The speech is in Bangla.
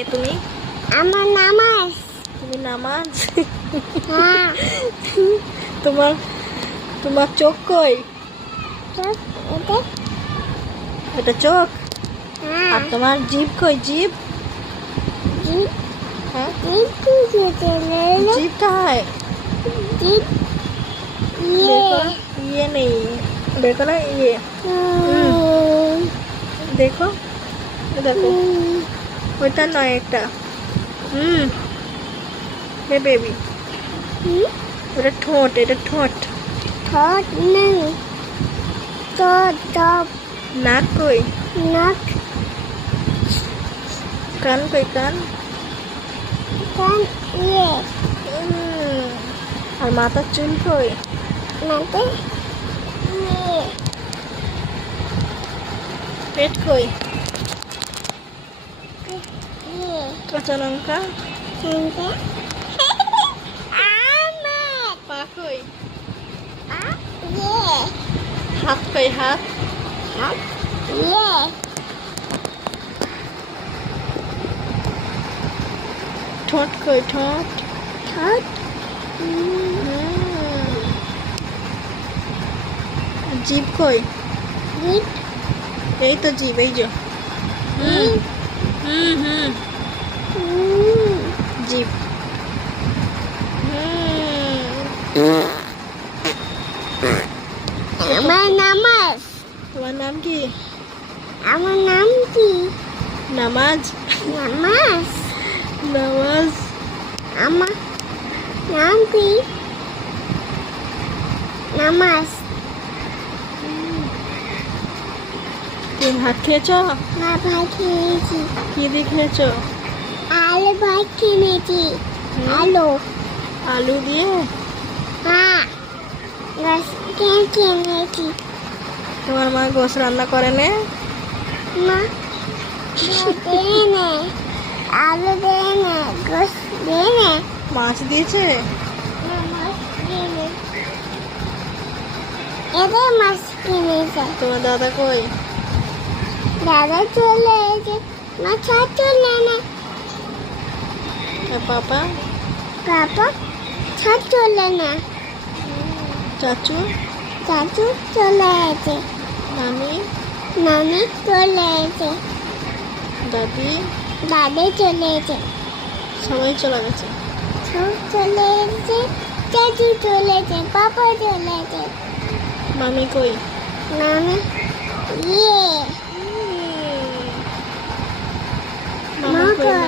কে তুমি? আমার নামাজ। তুমি নামাজ? হ্যাঁ। তোমার তোমার চোখ কই? চোখ এটা? এটা চোখ? হ্যাঁ। আর তোমার জিভ কই? জিভ? জিভ? হ্যাঁ, জিভ কোথায় রে? জিভটা হয়। জিভ? ইয়ে। ইয়ে নেই, দেখো না ইয়ে। দেখো, দেখো ওইটা নয় একটা। হে বেবি, ওটা ঠোঁট, এটা ঠোঁট। ঠোঁট নেই। ঠোঁট টপ। নাক কই? নাক। কান কই? কান? কান ইয়ে। আর মাথার চুল কই? মাথা ইয়ে। পেট কই? ইয়ে। কাঁচা লঙ্কা? কোনটা? আমার। পা কই? ইয়ে। হাত কই? হাত? হাত ইয়ে। ঠোঁট কই? ঠোঁট? ঠোঁট জিভ কই? জিভ। এই তো জিভ, এই যে। জিভ। আমার নামাজ। তোমার নাম কি? আমার নাম কি? নামাজ? নামাজ। নামাজ। আমার নাম কি? নামাজ। তুমি ভাত খেয়েছো? মা ভাই খেয়েছি। কি দিয়ে খেয়েছো? আলু ভাই কিনেছি। আলু। আলু দিয়ে? হ্যাঁ। গাছ কিনেছি। তোমার মা গোস রান্না করে নে? মা দেয় না। আলু দেয় না। গোস দেয় না। মাছ দিয়েছে? মাছ কিনে। এদের মাছ কিনেছে। তোমার দাদা কই? দাদা চলে এসে মাছ আর চলে না। আর পাপা? পাপা ছাদ চলে না। চাচু? চাচু চলে এসে। মামি? নানি চলে এসে। দাদি? দাদি চলে এসে। সবাই চলে গেছে। সব চলে এসে। চাচু চলে এসে। পাপা চলে এসে। মামি কই? নানি ইয়ে। মামা কই?